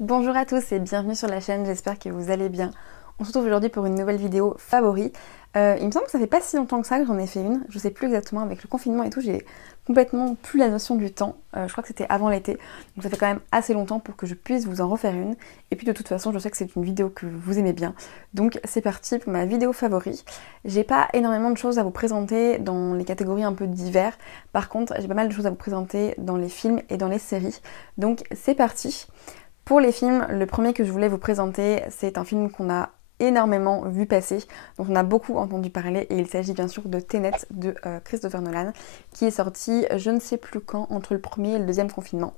Bonjour à tous et bienvenue sur la chaîne, j'espère que vous allez bien. On se retrouve aujourd'hui pour une nouvelle vidéo favori. Il me semble que ça fait pas si longtemps que ça que j'en ai fait une, je sais plus exactement, avec le confinement et tout, j'ai complètement plus la notion du temps. Je crois que c'était avant l'été, donc ça fait quand même assez longtemps pour que je puisse vous en refaire une. Et puis de toute façon, je sais que c'est une vidéo que vous aimez bien, donc c'est parti pour ma vidéo favori. J'ai pas énormément de choses à vous présenter dans les catégories un peu divers, par contre j'ai pas mal de choses à vous présenter dans les films et dans les séries, donc c'est parti. Pour les films, le premier que je voulais vous présenter, c'est un film qu'on a énormément vu passer, dont on a beaucoup entendu parler, et il s'agit bien sûr de Tenet de Christopher Nolan, qui est sorti je ne sais plus quand, entre le premier et le deuxième confinement.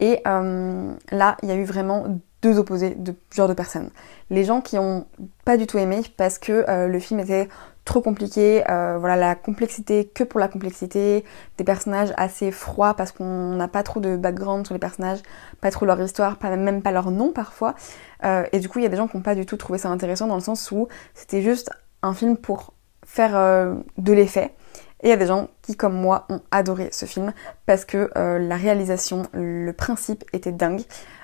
Et là, il y a eu vraiment deux opposés de genre de personnes. Les gens qui ont pas du tout aimé parce que le film était trop compliqué, voilà, la complexité que pour la complexité, des personnages assez froids parce qu'on n'a pas trop de background sur les personnages, pas trop leur histoire, même pas leur nom parfois. Et du coup, il y a des gens qui n'ont pas du tout trouvé ça intéressant dans le sens où c'était juste un film pour faire de l'effet. Et il y a des gens qui, comme moi, ont adoré ce film parce que la réalisation, le principe était dingue.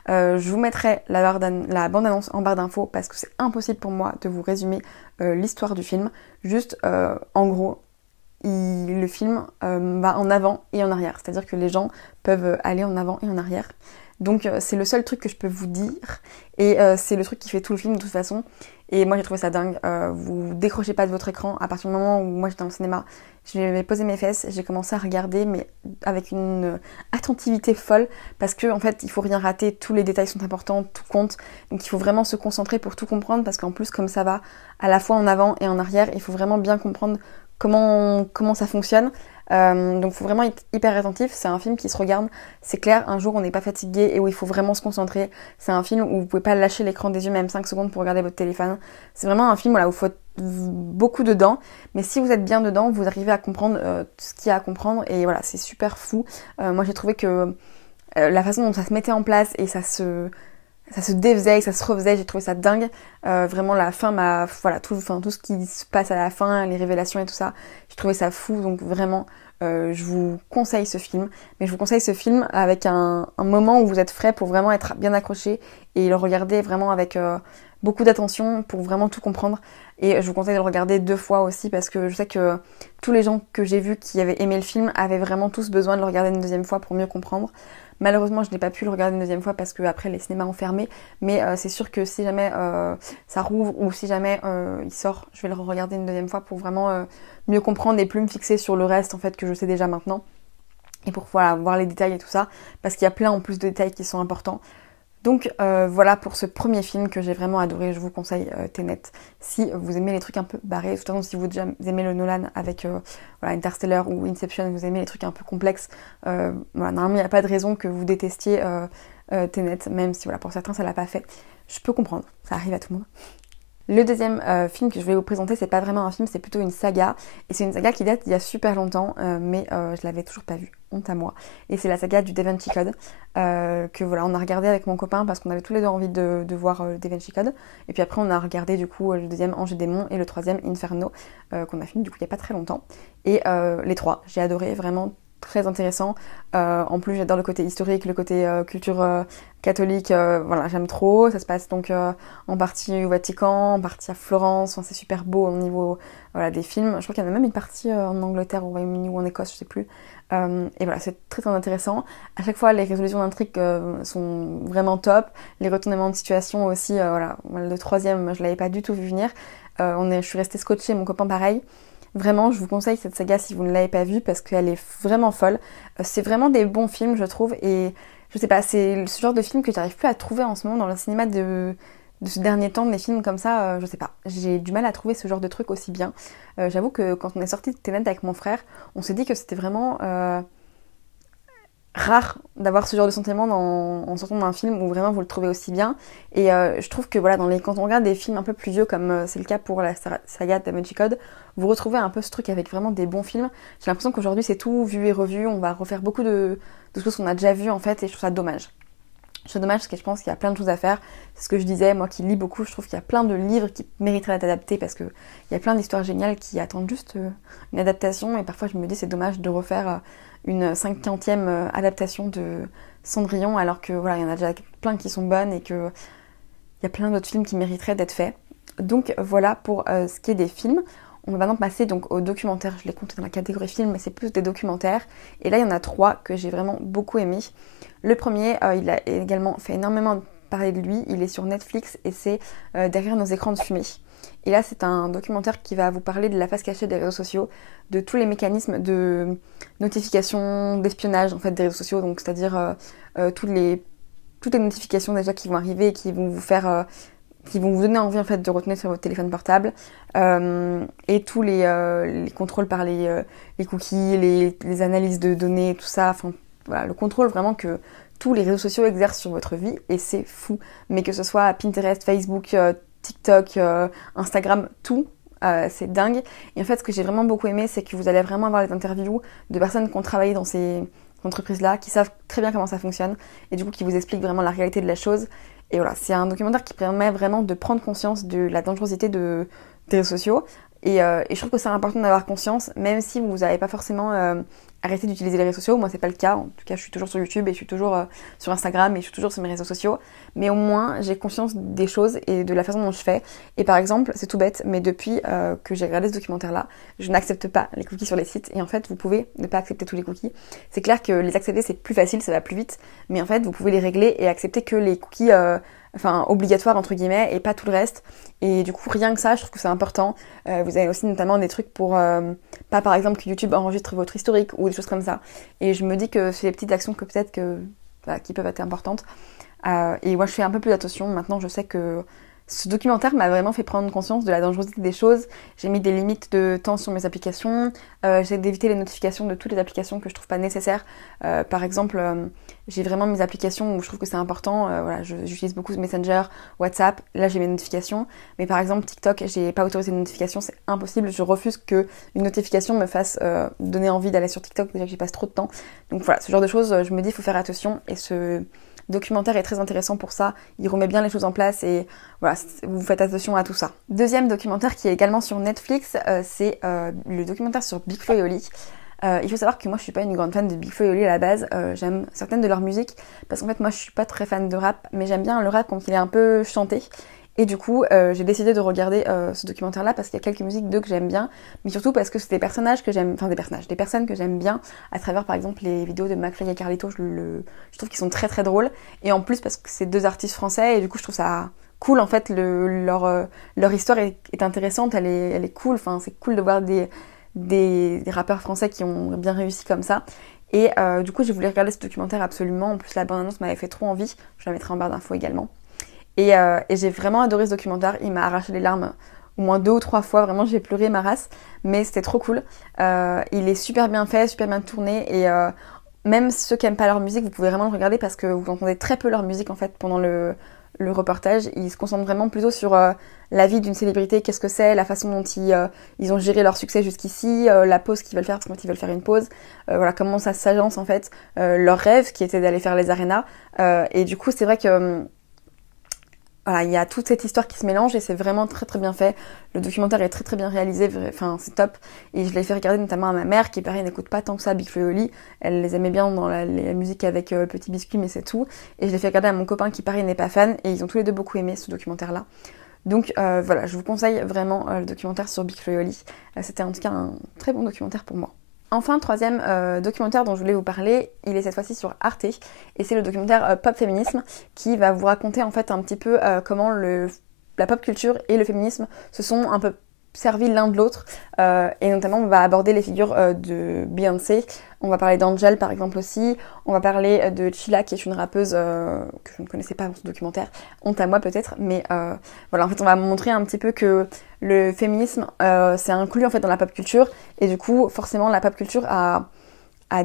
Je vous mettrai la bande-annonce en barre d'infos parce que c'est impossible pour moi de vous résumer l'histoire du film. Juste, en gros, le film va en avant et en arrière. C'est-à-dire que les gens peuvent aller en avant et en arrière. Donc c'est le seul truc que je peux vous dire. Et c'est le truc qui fait tout le film de toute façon. Et moi j'ai trouvé ça dingue. Vous décrochez pas de votre écran. À partir du moment où moi j'étais dans le cinéma, j'ai posé mes fesses, j'ai commencé à regarder, mais avec une attentivité folle. Parce que en fait il faut rien rater, tous les détails sont importants, tout compte. Donc il faut vraiment se concentrer pour tout comprendre. Parce qu'en plus comme ça va à la fois en avant et en arrière, il faut vraiment bien comprendre comment ça fonctionne. Donc il faut vraiment être hyper attentif. C'est un film qui se regarde, c'est clair, un jour on n'est pas fatigué et où il faut vraiment se concentrer. C'est un film où vous pouvez pas lâcher l'écran des yeux même 5 secondes pour regarder votre téléphone. C'est vraiment un film voilà, où il faut être beaucoup dedans. Mais si vous êtes bien dedans, vous arrivez à comprendre ce qu'il y a à comprendre. Et voilà, c'est super fou. Moi j'ai trouvé que la façon dont ça se mettait en place et ça se défaisait, ça se refaisait, j'ai trouvé ça dingue. Vraiment la fin m'a... Voilà, tout ce qui se passe à la fin, les révélations et tout ça, j'ai trouvé ça fou. Donc vraiment, je vous conseille ce film. Mais je vous conseille ce film avec un moment où vous êtes frais pour vraiment être bien accroché et le regarder vraiment avec beaucoup d'attention pour vraiment tout comprendre. Et je vous conseille de le regarder 2 fois aussi parce que je sais que tous les gens que j'ai vus qui avaient aimé le film avaient vraiment tous besoin de le regarder une deuxième fois pour mieux comprendre. Malheureusement, je n'ai pas pu le regarder une deuxième fois parce que après les cinémas ont fermé. Mais c'est sûr que si jamais ça rouvre ou si jamais il sort, je vais le regarder une deuxième fois pour vraiment mieux comprendre et plus me fixer sur le reste en fait que je sais déjà maintenant. Et pour voilà, voir les détails et tout ça. Parce qu'il y a plein en plus de détails qui sont importants. Donc voilà pour ce premier film que j'ai vraiment adoré, je vous conseille Tenet. Si vous aimez les trucs un peu barrés, de toute façon si vous déjà aimez le Nolan avec voilà, Interstellar ou Inception, vous aimez les trucs un peu complexes, voilà, normalement il n'y a pas de raison que vous détestiez Tenet, même si voilà, pour certains ça l'a pas fait. Je peux comprendre, ça arrive à tout le monde. Le deuxième film que je vais vous présenter, c'est pas vraiment un film, c'est plutôt une saga. Et c'est une saga qui date d'il y a super longtemps, mais je l'avais toujours pas vue, honte à moi. Et c'est la saga du Da Vinci Code, que voilà, on a regardé avec mon copain parce qu'on avait tous les deux envie de voir Da Vinci Code. Et puis après, on a regardé du coup le deuxième Ange et Démon et le troisième Inferno, qu'on a fini du coup il y a pas très longtemps. Et les trois, j'ai adoré, vraiment très intéressant. En plus, j'adore le côté historique, le côté culture catholique. Voilà, j'aime trop. Ça se passe donc en partie au Vatican, en partie à Florence. Enfin, c'est super beau au niveau voilà, des films. Je crois qu'il y avait même une partie en Angleterre, au Royaume-Uni ou en Écosse, je sais plus. Et voilà, c'est très très intéressant. À chaque fois, les résolutions d'intrigue sont vraiment top. Les retournements de situation aussi. Voilà, le troisième, je l'avais pas du tout vu venir. Je suis restée scotchée, mon copain pareil. Vraiment, je vous conseille cette saga si vous ne l'avez pas vue parce qu'elle est vraiment folle. C'est vraiment des bons films, je trouve. Et je sais pas, c'est ce genre de film que j'arrive plus à trouver en ce moment dans le cinéma de ce dernier temps, des films comme ça. Je sais pas, j'ai du mal à trouver ce genre de truc aussi bien. J'avoue que quand on est sorti de Tenet avec mon frère, on s'est dit que c'était vraiment rare d'avoir ce genre de sentiment en sortant d'un film où vraiment vous le trouvez aussi bien. Et je trouve que voilà, quand on regarde des films un peu plus vieux, comme c'est le cas pour la saga Da Vinci Code, vous retrouvez un peu ce truc avec vraiment des bons films. J'ai l'impression qu'aujourd'hui c'est tout vu et revu, on va refaire beaucoup de choses qu'on a déjà vues en fait, et je trouve ça dommage. Je trouve dommage parce que je pense qu'il y a plein de choses à faire. C'est ce que je disais, moi qui lis beaucoup, je trouve qu'il y a plein de livres qui mériteraient d'être adaptés parce qu'il y a plein d'histoires géniales qui attendent juste une adaptation. Et parfois je me dis c'est dommage de refaire une 50e adaptation Cendrillon, alors que voilà, il y en a déjà plein qui sont bonnes et qu'il y a plein d'autres films qui mériteraient d'être faits. Donc voilà pour ce qui est des films. On va maintenant passer donc aux documentaires. Je les compte dans la catégorie film, mais c'est plus des documentaires. Et là, il y en a 3 que j'ai vraiment beaucoup aimés. Le premier, il a également fait énormément parler de lui. Il est sur Netflix et c'est Derrière nos écrans de fumée. Et là, c'est un documentaire qui va vous parler de la face cachée des réseaux sociaux, de tous les mécanismes de notification, d'espionnage en fait des réseaux sociaux. Donc, c'est-à-dire toutes les notifications déjà qui vont arriver et qui vont vous faire qui vont vous donner envie en fait de retenir sur votre téléphone portable et tous les contrôles par les cookies, les analyses de données, tout ça, enfin voilà, le contrôle vraiment que tous les réseaux sociaux exercent sur votre vie et c'est fou, mais que ce soit Pinterest, Facebook, TikTok, Instagram, tout, c'est dingue. Et en fait ce que j'ai vraiment beaucoup aimé, c'est que vous allez vraiment avoir des interviews de personnes qui ont travaillé dans ces entreprises-là, qui savent très bien comment ça fonctionne et du coup qui vous expliquent vraiment la réalité de la chose. Et voilà, c'est un documentaire qui permet vraiment de prendre conscience de la dangerosité des réseaux sociaux. Et je trouve que c'est important d'avoir conscience, même si vous n'avez pas forcément arrêté d'utiliser les réseaux sociaux. Moi, c'est pas le cas. En tout cas, je suis toujours sur YouTube et je suis toujours sur Instagram et je suis toujours sur mes réseaux sociaux. Mais au moins, j'ai conscience des choses et de la façon dont je fais. Et par exemple, c'est tout bête, mais depuis que j'ai regardé ce documentaire-là, je n'accepte pas les cookies sur les sites. Et en fait, vous pouvez ne pas accepter tous les cookies. C'est clair que les accepter, c'est plus facile, ça va plus vite. Mais en fait, vous pouvez les régler et accepter que les cookies obligatoires, entre guillemets, et pas tout le reste. Et du coup, rien que ça, je trouve que c'est important. Vous avez aussi notamment des trucs pour pas par exemple que YouTube enregistre votre historique ou des choses comme ça. Et je me dis que c'est des petites actions que peut-être qui peuvent être importantes. Et moi, je fais un peu plus attention. Maintenant, je sais que ce documentaire m'a vraiment fait prendre conscience de la dangerosité des choses. J'ai mis des limites de temps sur mes applications. J'essaie d'éviter les notifications de toutes les applications que je trouve pas nécessaires. Par exemple, j'ai vraiment mes applications où je trouve que c'est important. Voilà, j'utilise beaucoup Messenger, WhatsApp. Là, j'ai mes notifications. Mais par exemple, TikTok, j'ai pas autorisé de notifications. C'est impossible. Je refuse qu'une notification me fasse donner envie d'aller sur TikTok déjà que j'y passe trop de temps. Donc voilà, ce genre de choses, je me dis, il faut faire attention. Et ce documentaire est très intéressant pour ça. Il remet bien les choses en place et voilà, vous faites attention à tout ça. Deuxième documentaire qui est également sur Netflix, c'est le documentaire sur Big Flo et Oli. Il faut savoir que moi je suis pas une grande fan de Big Flo et Oli à la base. J'aime certaines de leurs musiques parce qu'en fait moi je suis pas très fan de rap, mais j'aime bien le rap quand il est un peu chanté. Et du coup, j'ai décidé de regarder ce documentaire-là parce qu'il y a quelques musiques d'eux que j'aime bien, mais surtout parce que c'est des personnages que j'aime, enfin des personnes que j'aime bien à travers par exemple les vidéos de McFly et Carlito. Je trouve qu'ils sont très très drôles. Et en plus parce que c'est 2 artistes français et du coup je trouve ça cool en fait. Leur histoire est intéressante, elle est cool. Enfin c'est cool de voir des rappeurs français qui ont bien réussi comme ça. Et du coup j'ai voulu regarder ce documentaire absolument. En plus la bande-annonce m'avait fait trop envie. Je la mettrai en barre d'infos également. Et j'ai vraiment adoré ce documentaire, il m'a arraché les larmes au moins 2 ou 3 fois, vraiment j'ai pleuré ma race, mais c'était trop cool. Il est super bien fait, super bien tourné, et même ceux qui n'aiment pas leur musique, vous pouvez vraiment le regarder parce que vous entendez très peu leur musique en fait pendant le reportage. Ils se concentrent vraiment plutôt sur la vie d'une célébrité, qu'est-ce que c'est, la façon dont ils ont géré leur succès jusqu'ici, la pause qu'ils veulent faire parce qu'en fait ils veulent faire une pause, voilà comment ça s'agence en fait, leur rêve qui était d'aller faire les arénas, et du coup c'est vrai que voilà, il y a toute cette histoire qui se mélange et c'est vraiment très très bien fait. Le documentaire est très très bien réalisé, enfin c'est top. Et je l'ai fait regarder notamment à ma mère qui pareil n'écoute pas tant que ça Big Flo et Oli. Elle les aimait bien dans la musique avec Petit Biscuit mais c'est tout. Et je l'ai fait regarder à mon copain qui pareil n'est pas fan et ils ont tous les deux beaucoup aimé ce documentaire là. Donc voilà, je vous conseille vraiment le documentaire sur Big Flo et Oli. C'était en tout cas un très bon documentaire pour moi. Enfin, troisième documentaire dont je voulais vous parler, il est cette fois-ci sur Arte et c'est le documentaire Pop Féminisme qui va vous raconter en fait un petit peu comment la pop culture et le féminisme se sont un peu servis l'un de l'autre et notamment on va aborder les figures de Beyoncé, on va parler d'Angel par exemple aussi, on va parler de Chila qui est une rappeuse que je ne connaissais pas dans ce documentaire, honte à moi peut-être, mais voilà en fait on va montrer un petit peu que le féminisme c'est inclus en fait dans la pop culture et du coup forcément la pop culture a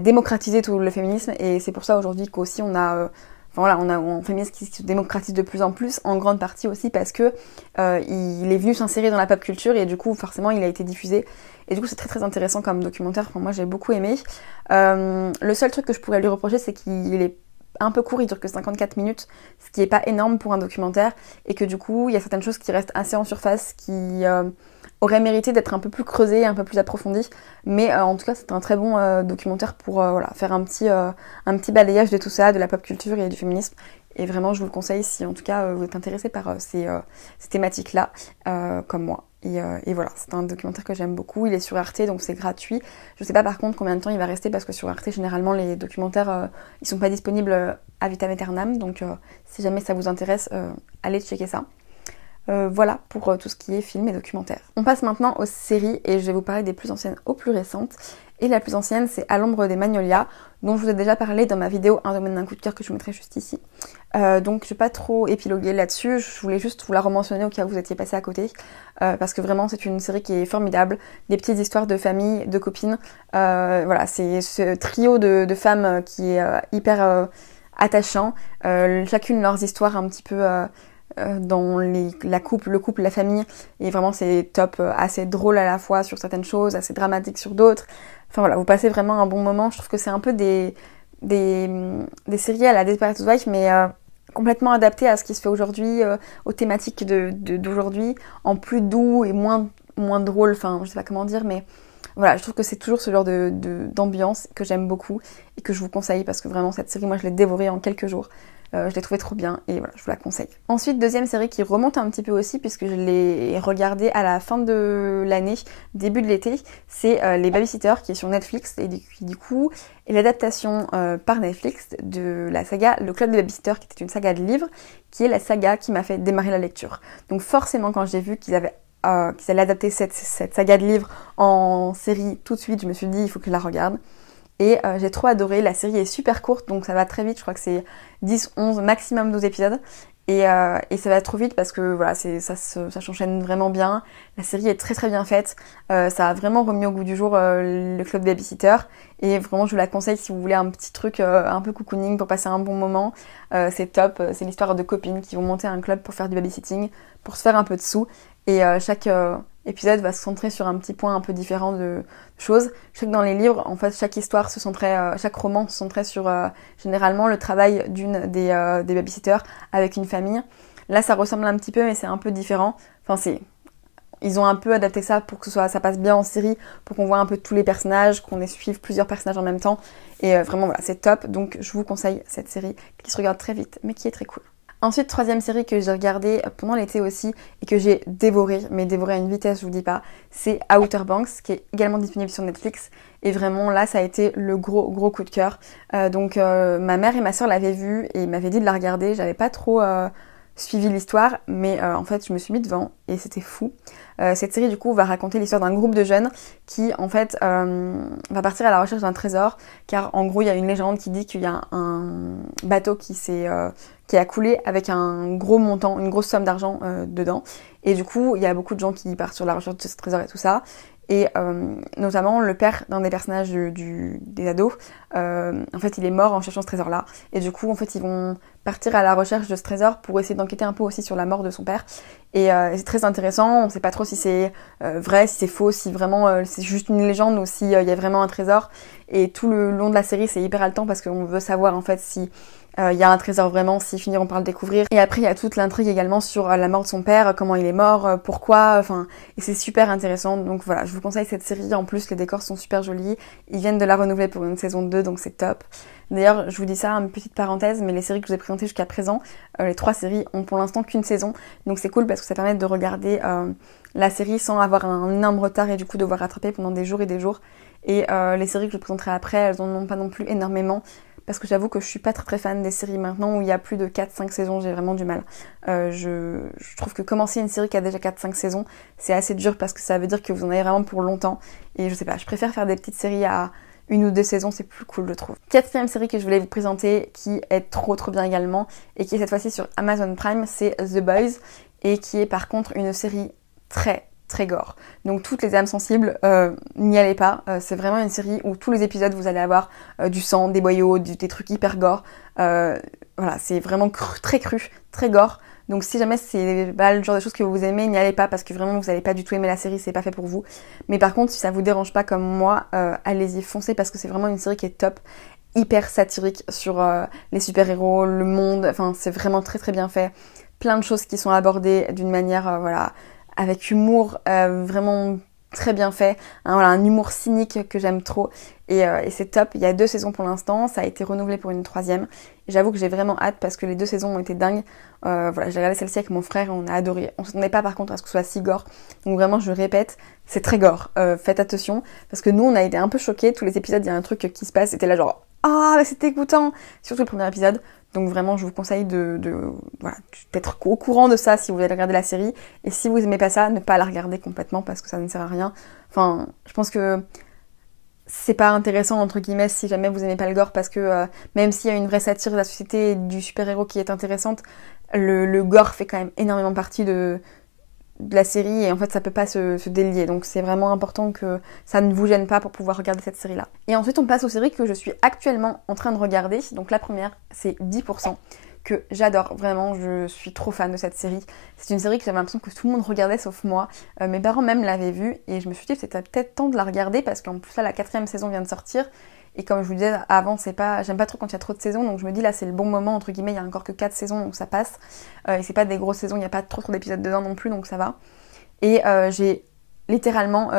démocratisé tout le féminisme et c'est pour ça aujourd'hui qu'aussi on a voilà, on a un féminisme qui se démocratise de plus en plus, en grande partie aussi parce que il est venu s'insérer dans la pop culture et du coup forcément il a été diffusé. Et du coup c'est très très intéressant comme documentaire, enfin, moi j'ai beaucoup aimé. Le seul truc que je pourrais lui reprocher c'est qu'il est un peu court, il dure que 54 minutes, ce qui est pas énorme pour un documentaire et que du coup il y a certaines choses qui restent assez en surface, qui aurait mérité d'être un peu plus creusé, un peu plus approfondi. Mais en tout cas, c'est un très bon documentaire pour voilà, faire un petit balayage de tout ça, de la pop culture et du féminisme. Et vraiment, je vous le conseille si en tout cas vous êtes intéressé par ces thématiques-là, comme moi. Et voilà, c'est un documentaire que j'aime beaucoup. Il est sur Arte, donc c'est gratuit. Je sais pas par contre combien de temps il va rester, parce que sur Arte, généralement, les documentaires, ils sont pas disponibles à vitam aeternam. Donc si jamais ça vous intéresse, allez checker ça. Voilà pour tout ce qui est film et documentaire. On passe maintenant aux séries et je vais vous parler des plus anciennes aux plus récentes. Et la plus ancienne, c'est À l'ombre des magnolias, dont je vous ai déjà parlé dans ma vidéo Un domaine d'un coup de cœur que je vous mettrai juste ici. Donc je vais pas trop épiloguer là-dessus, je voulais juste vous la rementionner au cas où vous étiez passé à côté. Parce que vraiment c'est une série qui est formidable, des petites histoires de famille, de copines. Voilà, c'est ce trio de femmes qui est hyper attachant. Chacune leurs histoires un petit peu... dans le couple, la famille, et vraiment c'est top, assez drôle à la fois sur certaines choses, assez dramatique sur d'autres. Enfin voilà, vous passez vraiment un bon moment. Je trouve que c'est un peu des séries à la Desperate Housewives, mais complètement adaptées à ce qui se fait aujourd'hui, aux thématiques d'aujourd'hui, en plus doux et moins drôle, enfin je sais pas comment dire, mais voilà, je trouve que c'est toujours ce genre d'ambiance que j'aime beaucoup et que je vous conseille, parce que vraiment cette série, moi je l'ai dévorée en quelques jours. Je l'ai trouvée trop bien et voilà, je vous la conseille. Ensuite, deuxième série qui remonte un petit peu aussi, puisque je l'ai regardée à la fin de l'année, début de l'été, c'est Les Babysitters, qui est sur Netflix, et du coup est l'adaptation par Netflix de la saga Le Club des Babysitters, qui était une saga de livres, qui est la saga qui m'a fait démarrer la lecture. Donc forcément, quand j'ai vu qu'ils allaient adapter cette saga de livres en série tout de suite, je me suis dit il faut que je la regarde. Et j'ai trop adoré, la série est super courte, donc ça va très vite, je crois que c'est 10, 11, maximum 12 épisodes. Et ça va trop vite parce que voilà, ça s'enchaîne vraiment bien. La série est très très bien faite. Ça a vraiment remis au goût du jour le club des babysitters. Et vraiment, je vous la conseille si vous voulez un petit truc un peu cocooning pour passer un bon moment. C'est top. C'est l'histoire de copines qui vont monter un club pour faire du babysitting, pour se faire un peu de sous. Et chaque épisode va se centrer sur un petit point un peu différent de choses. Je sais que dans les livres, en fait, chaque histoire se centrait, chaque roman se centrait sur généralement le travail d'une des babysitters avec une famille. Là, ça ressemble un petit peu, mais c'est un peu différent. Enfin, ils ont un peu adapté ça pour que ça passe bien en série, pour qu'on voit un peu tous les personnages, qu'on ait suivi plusieurs personnages en même temps. Et vraiment, voilà, c'est top. Donc, je vous conseille cette série qui se regarde très vite, mais qui est très cool. Ensuite, troisième série que j'ai regardée pendant l'été aussi et que j'ai dévorée, mais dévorée à une vitesse, je vous dis pas, c'est Outer Banks, qui est également disponible sur Netflix. Et vraiment, là, ça a été le gros coup de cœur. Donc, ma mère et ma soeur l'avaient vue et m'avaient dit de la regarder. J'avais pas trop suivi l'histoire, mais en fait, je me suis mis devant et c'était fou. Cette série, du coup, va raconter l'histoire d'un groupe de jeunes qui, en fait, va partir à la recherche d'un trésor, car en gros, il y a une légende qui dit qu'il y a un bateau qui a coulé avec un gros montant, une grosse somme d'argent dedans. Et du coup, il y a beaucoup de gens qui partent sur la recherche de ce trésor et tout ça. Et notamment le père d'un des personnages des ados, en fait il est mort en cherchant ce trésor là, et du coup en fait ils vont partir à la recherche de ce trésor pour essayer d'enquêter un peu aussi sur la mort de son père. Et c'est très intéressant, on sait pas trop si c'est vrai, si c'est faux, si vraiment c'est juste une légende ou s'il y a vraiment un trésor. Et tout le long de la série c'est hyper haletant parce qu'on veut savoir en fait si il y a un trésor vraiment, s'ils finiront par le découvrir. Et après il y a toute l'intrigue également sur la mort de son père, comment il est mort, pourquoi, enfin, et c'est super intéressant. Donc voilà, je vous conseille cette série. En plus les décors sont super jolis, ils viennent de la renouveler pour une saison 2, donc c'est top. D'ailleurs, je vous dis ça, une petite parenthèse, mais les séries que je vous ai présentées jusqu'à présent, les 3 séries ont pour l'instant qu'une saison, donc c'est cool parce que ça permet de regarder la série sans avoir un énorme retard et du coup devoir rattraper pendant des jours et des jours. Et les séries que je vous présenterai après, elles en ont pas non plus énormément, parce que j'avoue que je suis pas très fan des séries maintenant où il y a plus de 4-5 saisons, j'ai vraiment du mal. Je trouve que commencer une série qui a déjà 4-5 saisons, c'est assez dur parce que ça veut dire que vous en avez vraiment pour longtemps. Et je sais pas, je préfère faire des petites séries à 1 ou 2 saisons, c'est plus cool je trouve. Quatrième série que je voulais vous présenter, qui est trop bien également, et qui est cette fois-ci sur Amazon Prime, c'est The Boys, et qui est par contre une série très gore. Donc toutes les âmes sensibles, n'y allez pas. C'est vraiment une série où tous les épisodes vous allez avoir du sang, des boyaux, des trucs hyper gore. Voilà, c'est vraiment très cru, très gore. Donc si jamais c'est le genre de choses que vous aimez, n'y allez pas parce que vraiment vous n'allez pas du tout aimer la série, c'est pas fait pour vous. Mais par contre, si ça vous dérange pas comme moi, allez-y, foncez parce que c'est vraiment une série qui est top, hyper satirique sur les super-héros, le monde, enfin c'est vraiment très bien fait. Plein de choses qui sont abordées d'une manière, voilà, avec humour vraiment très bien fait, hein, voilà, un humour cynique que j'aime trop et c'est top. Il y a 2 saisons pour l'instant, ça a été renouvelé pour une 3e. J'avoue que j'ai vraiment hâte parce que les 2 saisons ont été dingues. Voilà, j'ai regardé celle-ci avec mon frère et on a adoré. On ne s'attendait pas par contre à ce que ce soit si gore. Donc vraiment, je répète, c'est très gore. Faites attention parce que nous, on a été un peu choqués. Tous les épisodes, il y a un truc qui se passe. C'était là genre, ah, mais c'est dégoûtant. Surtout le premier épisode. Donc vraiment, je vous conseille voilà, d'être au courant de ça si vous allez regarder la série. Et si vous aimez pas ça, ne pas la regarder complètement parce que ça ne sert à rien. Enfin, je pense que c'est pas intéressant entre guillemets si jamais vous aimez pas le gore parce que même s'il y a une vraie satire de la société et du super-héros qui est intéressante, le gore fait quand même énormément partie de la série et en fait ça peut pas se délier. Donc c'est vraiment important que ça ne vous gêne pas pour pouvoir regarder cette série-là. Et ensuite on passe aux séries que je suis actuellement en train de regarder. Donc la première c'est 10%. Que j'adore, vraiment, je suis trop fan de cette série. C'est une série que j'avais l'impression que tout le monde regardait sauf moi. Mes parents même l'avaient vue et je me suis dit que c'était peut-être temps de la regarder parce qu'en plus là la 4e saison vient de sortir et comme je vous disais avant, j'aime pas trop quand il y a trop de saisons donc je me dis là c'est le bon moment entre guillemets, il y a encore que 4 saisons donc ça passe et c'est pas des grosses saisons, il n'y a pas trop d'épisodes dedans non plus donc ça va. Et j'ai littéralement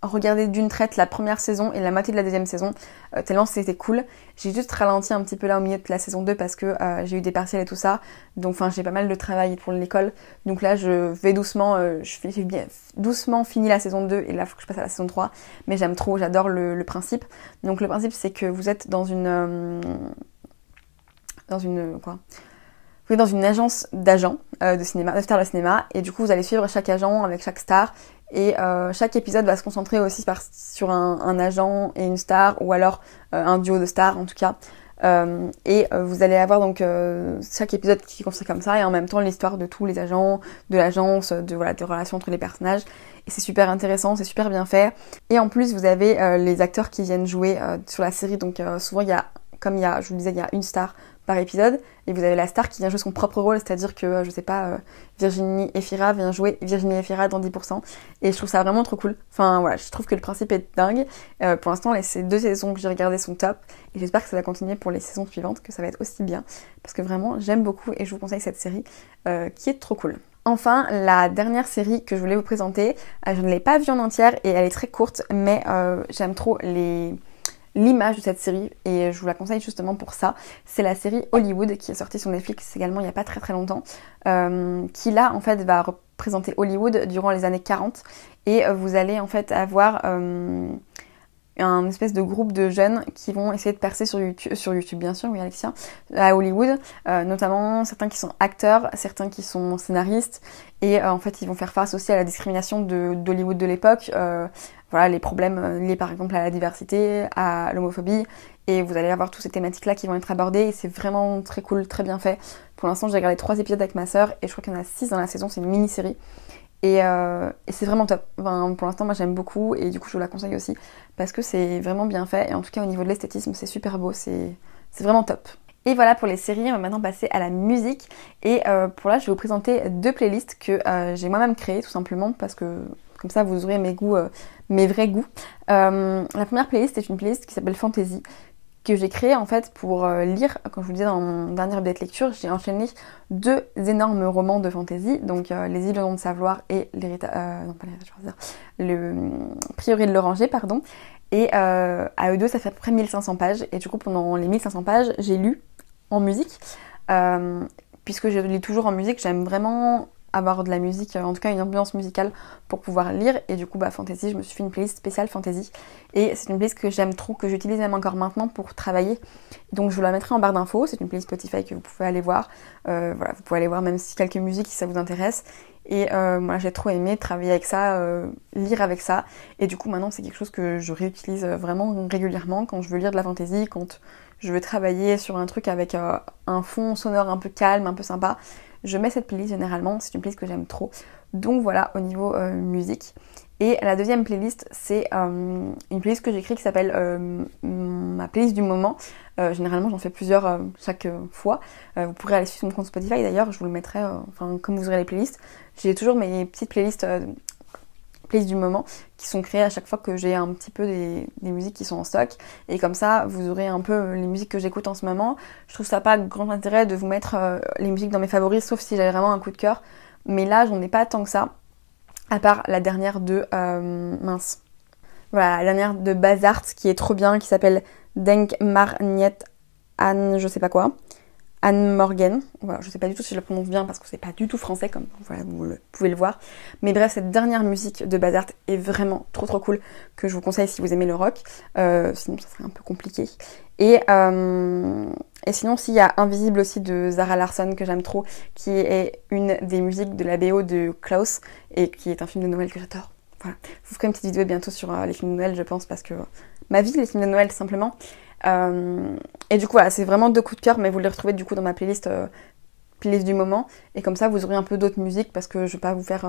regarder d'une traite la première saison et la moitié de la 2e saison, tellement c'était cool. J'ai juste ralenti un petit peu là au milieu de la saison 2 parce que j'ai eu des partiels et tout ça, donc enfin j'ai pas mal de travail pour l'école, donc là je vais doucement, j'ai bien doucement fini la saison 2 et là il faut que je passe à la saison 3, mais j'aime trop, j'adore le principe. Donc le principe c'est que vous êtes dans une quoi, vous êtes dans une agence d'agents de cinéma, de stars de cinéma, et du coup vous allez suivre chaque agent avec chaque star, et chaque épisode va se concentrer aussi sur un agent et une star, ou alors un duo de stars en tout cas. Vous allez avoir donc chaque épisode qui est construit comme ça, et en même temps l'histoire de tous les agents, de l'agence, voilà, des relations entre les personnages. Et c'est super intéressant, c'est super bien fait. Et en plus vous avez les acteurs qui viennent jouer sur la série, donc souvent je vous le disais, il y a une star par épisode, et vous avez la star qui vient jouer son propre rôle, c'est-à-dire que, je sais pas, Virginie Efira vient jouer Virginie Efira dans 10%, et je trouve ça vraiment trop cool. Enfin voilà, je trouve que le principe est dingue. Pour l'instant, ces 2 saisons que j'ai regardées sont top, et j'espère que ça va continuer pour les saisons suivantes, que ça va être aussi bien, parce que vraiment, j'aime beaucoup, et je vous conseille cette série, qui est trop cool. Enfin, la dernière série que je voulais vous présenter, je ne l'ai pas vue en entière, et elle est très courte, mais j'aime trop l'image de cette série et je vous la conseille justement pour ça. C'est la série Hollywood qui est sortie sur Netflix également il n'y a pas très très longtemps, qui là en fait va représenter Hollywood durant les années 40 et vous allez en fait avoir un espèce de groupe de jeunes qui vont essayer de percer sur YouTube bien sûr, oui Alexia, à Hollywood, notamment certains qui sont acteurs, certains qui sont scénaristes, et en fait ils vont faire face aussi à la discrimination d'Hollywood de l'époque, voilà, les problèmes liés par exemple à la diversité, à l'homophobie, et vous allez avoir toutes ces thématiques là qui vont être abordées et c'est vraiment très cool, très bien fait. Pour l'instant j'ai regardé 3 épisodes avec ma sœur et je crois qu'il y en a 6 dans la saison, c'est une mini-série. Et c'est vraiment top. Enfin, pour l'instant, moi j'aime beaucoup et du coup je vous la conseille aussi parce que c'est vraiment bien fait et en tout cas au niveau de l'esthétisme, c'est super beau, c'est vraiment top. Et voilà pour les séries, on va maintenant passer à la musique. Et pour là, je vais vous présenter 2 playlists que j'ai moi-même créées tout simplement parce que comme ça vous aurez mes goûts, mes vrais goûts. La première playlist est une playlist qui s'appelle Fantasy, que j'ai créé en fait pour lire, comme je vous le disais dans mon dernier update de lecture, j'ai enchaîné 2 énormes romans de fantasy, donc Les Îles de Savoir et le Prieuré de l'Oranger, pardon. Et à eux deux, ça fait à peu près 1500 pages. Et du coup, pendant les 1500 pages, j'ai lu en musique. Puisque je lis toujours en musique, j'aime vraiment avoir de la musique, en tout cas une ambiance musicale pour pouvoir lire. Et du coup, fantasy, je me suis fait une playlist spéciale fantasy. Et c'est une playlist que j'aime trop, que j'utilise même encore maintenant pour travailler. Donc je vous la mettrai en barre d'infos. C'est une playlist Spotify que vous pouvez aller voir. Voilà, vous pouvez aller voir même si quelques musiques si ça vous intéresse. Et moi j'ai trop aimé travailler avec ça, lire avec ça. Et du coup maintenant c'est quelque chose que je réutilise vraiment régulièrement quand je veux lire de la fantasy, quand je veux travailler sur un truc avec un fond sonore un peu calme, un peu sympa. Je mets cette playlist généralement, c'est une playlist que j'aime trop. Donc voilà au niveau musique. Et la deuxième playlist, c'est une playlist que j'écris qui s'appelle ma playlist du moment. Généralement, j'en fais plusieurs chaque fois. Vous pourrez aller suivre mon compte Spotify d'ailleurs, je vous le mettrai, comme vous aurez les playlists. J'ai toujours mes petites playlists du moment qui sont créées à chaque fois que j'ai un petit peu des musiques qui sont en stock. Et comme ça, vous aurez un peu les musiques que j'écoute en ce moment. Je trouve ça pas grand intérêt de vous mettre les musiques dans mes favoris, sauf si j'avais vraiment un coup de cœur. Mais là, j'en ai pas tant que ça. à part la dernière de... Voilà, la dernière de Bazart qui est trop bien, qui s'appelle Denk maar niet aan je sais pas quoi. Anne Morgan, voilà, je sais pas du tout si je la prononce bien parce que c'est pas du tout français comme voilà, pouvez le voir. Mais bref, cette dernière musique de Bazart est vraiment trop cool, que je vous conseille si vous aimez le rock. Sinon ça serait un peu compliqué. Et sinon s'il y a Invisible aussi de Zara Larsson que j'aime trop, qui est une des musiques de la BO de Klaus et qui est un film de Noël que j'adore. Voilà. Je vous ferai une petite vidéo bientôt sur les films de Noël, je pense, parce que ma vie, les films de Noël simplement. Et du coup voilà, c'est vraiment 2 coups de cœur, mais vous les retrouvez du coup dans ma playlist du moment, et comme ça vous aurez un peu d'autres musiques, parce que je vais pas vous faire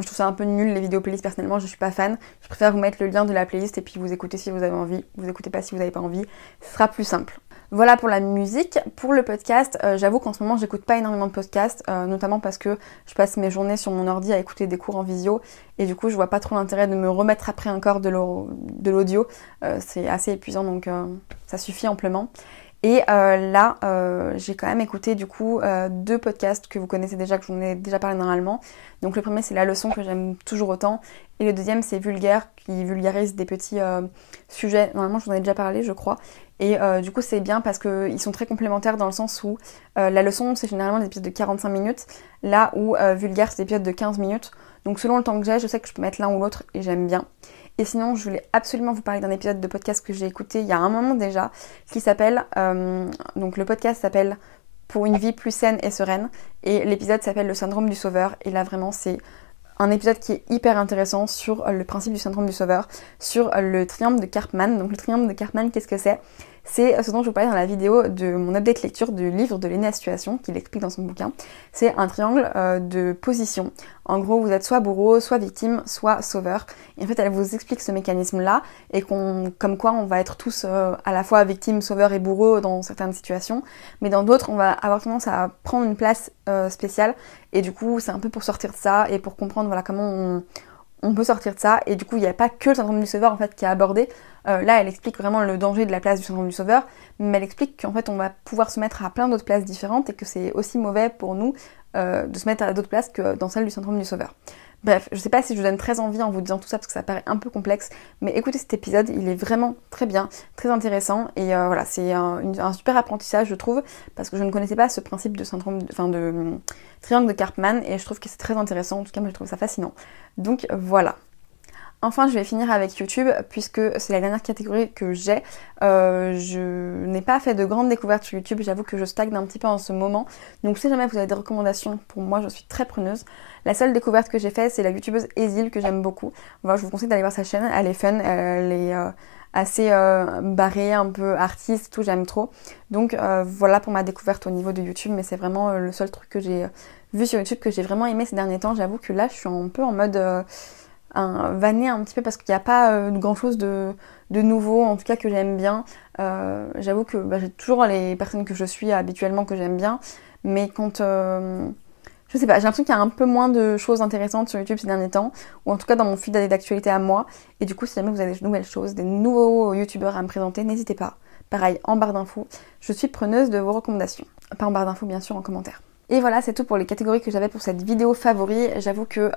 je trouve ça un peu nul les vidéos playlists, personnellement je suis pas fan. Je préfère vous mettre le lien de la playlist et puis vous écoutez si vous avez envie, vous écoutez pas si vous n'avez pas envie, ce sera plus simple. Voilà pour la musique. Pour le podcast, j'avoue qu'en ce moment j'écoute pas énormément de podcasts, notamment parce que je passe mes journées sur mon ordi à écouter des cours en visio, et du coup je vois pas trop l'intérêt de me remettre après encore de l'audio, c'est assez épuisant, donc ça suffit amplement. Et là, j'ai quand même écouté du coup 2 podcasts que vous connaissez déjà, que je vous en ai déjà parlé normalement. Donc le premier c'est La Leçon, que j'aime toujours autant, et le deuxième c'est Vulgaire, qui vulgarise des petits sujets. Normalement je vous en ai déjà parlé je crois. Et du coup c'est bien parce qu'ils sont très complémentaires, dans le sens où La Leçon c'est généralement des épisodes de 45 minutes, là où Vulgaire c'est des épisodes de 15 minutes. Donc selon le temps que j'ai, je sais que je peux mettre l'un ou l'autre et j'aime bien. Et sinon, je voulais absolument vous parler d'un épisode de podcast que j'ai écouté il y a un moment déjà, qui s'appelle... donc le podcast s'appelle Pour une vie plus saine et sereine, et l'épisode s'appelle Le syndrome du sauveur. Et là vraiment c'est un épisode qui est hyper intéressant sur le principe du syndrome du sauveur, sur le triangle de Karpman. Donc le triangle de Karpman, qu'est-ce que c'est ? C'est ce dont je vous parlais dans la vidéo de mon update lecture du livre de Léna Situation, qu'il explique dans son bouquin. C'est un triangle de position. En gros, vous êtes soit bourreau, soit victime, soit sauveur. Et en fait, elle vous explique ce mécanisme-là, et comme quoi on va être tous à la fois victime, sauveur et bourreau dans certaines situations, mais dans d'autres, on va avoir tendance à prendre une place spéciale. Et du coup, c'est un peu pour sortir de ça et pour comprendre voilà, comment on peut sortir de ça. Et du coup, il n'y a pas que le syndrome du sauveur en fait qui est abordé. Là, elle explique vraiment le danger de la place du syndrome du sauveur, mais elle explique qu'en fait, on va pouvoir se mettre à plein d'autres places différentes, et que c'est aussi mauvais pour nous de se mettre à d'autres places que dans celle du syndrome du sauveur. Bref, je sais pas si je vous donne très envie en vous disant tout ça, parce que ça paraît un peu complexe, mais écoutez cet épisode, il est vraiment très bien, très intéressant, et voilà, c'est un super apprentissage, je trouve, parce que je ne connaissais pas ce principe de de triangle de Karpman, et je trouve que c'est très intéressant. En tout cas, moi je trouve ça fascinant. Donc voilà. Enfin, je vais finir avec YouTube, puisque c'est la dernière catégorie que j'ai. Je n'ai pas fait de grandes découvertes sur YouTube, j'avoue que je stagne un petit peu en ce moment. Donc si jamais vous avez des recommandations, pour moi, je suis très preneuse. La seule découverte que j'ai faite, c'est la youtubeuse Ezil, que j'aime beaucoup. Voilà, je vous conseille d'aller voir sa chaîne, elle est fun, elle est assez barrée, un peu artiste, tout, j'aime trop. Donc voilà pour ma découverte au niveau de YouTube, mais c'est vraiment le seul truc que j'ai vu sur YouTube que j'ai vraiment aimé ces derniers temps. J'avoue que là, je suis un peu en mode... vanner un petit peu, parce qu'il n'y a pas grand chose de nouveau, en tout cas que j'aime bien. J'avoue que j'ai toujours les personnes que je suis habituellement que j'aime bien, mais quand je sais pas, j'ai l'impression qu'il y a un peu moins de choses intéressantes sur YouTube ces derniers temps, ou en tout cas dans mon feed d'actualité à moi. Et du coup, si jamais vous avez des nouvelles choses, des nouveaux youtubeurs à me présenter, n'hésitez pas. Pareil, en barre d'infos, je suis preneuse de vos recommandations. Pas en barre d'infos, bien sûr, en commentaire. Et voilà, c'est tout pour les catégories que j'avais pour cette vidéo favori. J'avoue que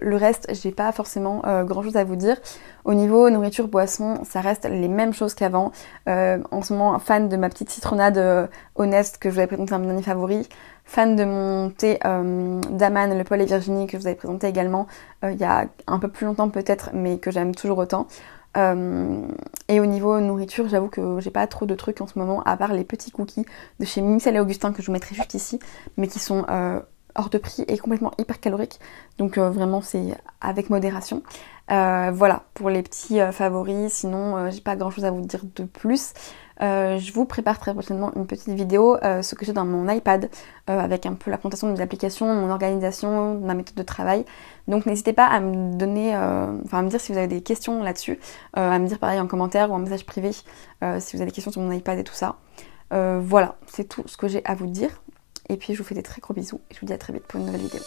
le reste, j'ai pas forcément grand chose à vous dire. Au niveau nourriture, boisson, ça reste les mêmes choses qu'avant. En ce moment, fan de ma petite citronnade Honest que je vous avais présentée dans mes derniers favoris. Fan de mon thé d'Aman, le Paul et Virginie, que je vous avais présenté également il y a un peu plus longtemps peut-être, mais que j'aime toujours autant. Et au niveau nourriture, j'avoue que j'ai pas trop de trucs en ce moment, à part les petits cookies de chez Michel et Augustin, que je vous mettrai juste ici, mais qui sont hors de prix et complètement hyper caloriques. Donc vraiment, c'est avec modération. Voilà pour les petits favoris. Sinon, j'ai pas grand chose à vous dire de plus. Je vous prépare très prochainement une petite vidéo, ce que j'ai dans mon iPad, avec un peu la présentation de mes applications, mon organisation, ma méthode de travail. Donc n'hésitez pas à me donner, à me dire si vous avez des questions là-dessus, à me dire pareil en commentaire ou en message privé, si vous avez des questions sur mon iPad et tout ça. Voilà, c'est tout ce que j'ai à vous dire. Et puis je vous fais des très gros bisous et je vous dis à très vite pour une nouvelle vidéo.